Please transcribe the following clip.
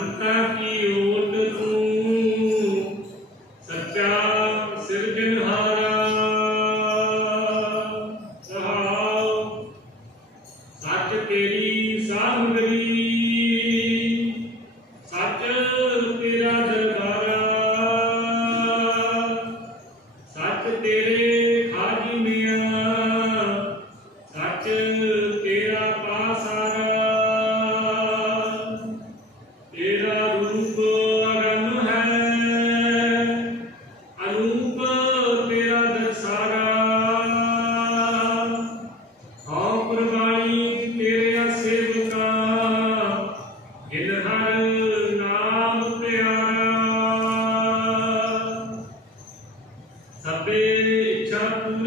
समता की ओर तू सच्चा सिरजनहारा सहाव सच तेरी सामग्री। return to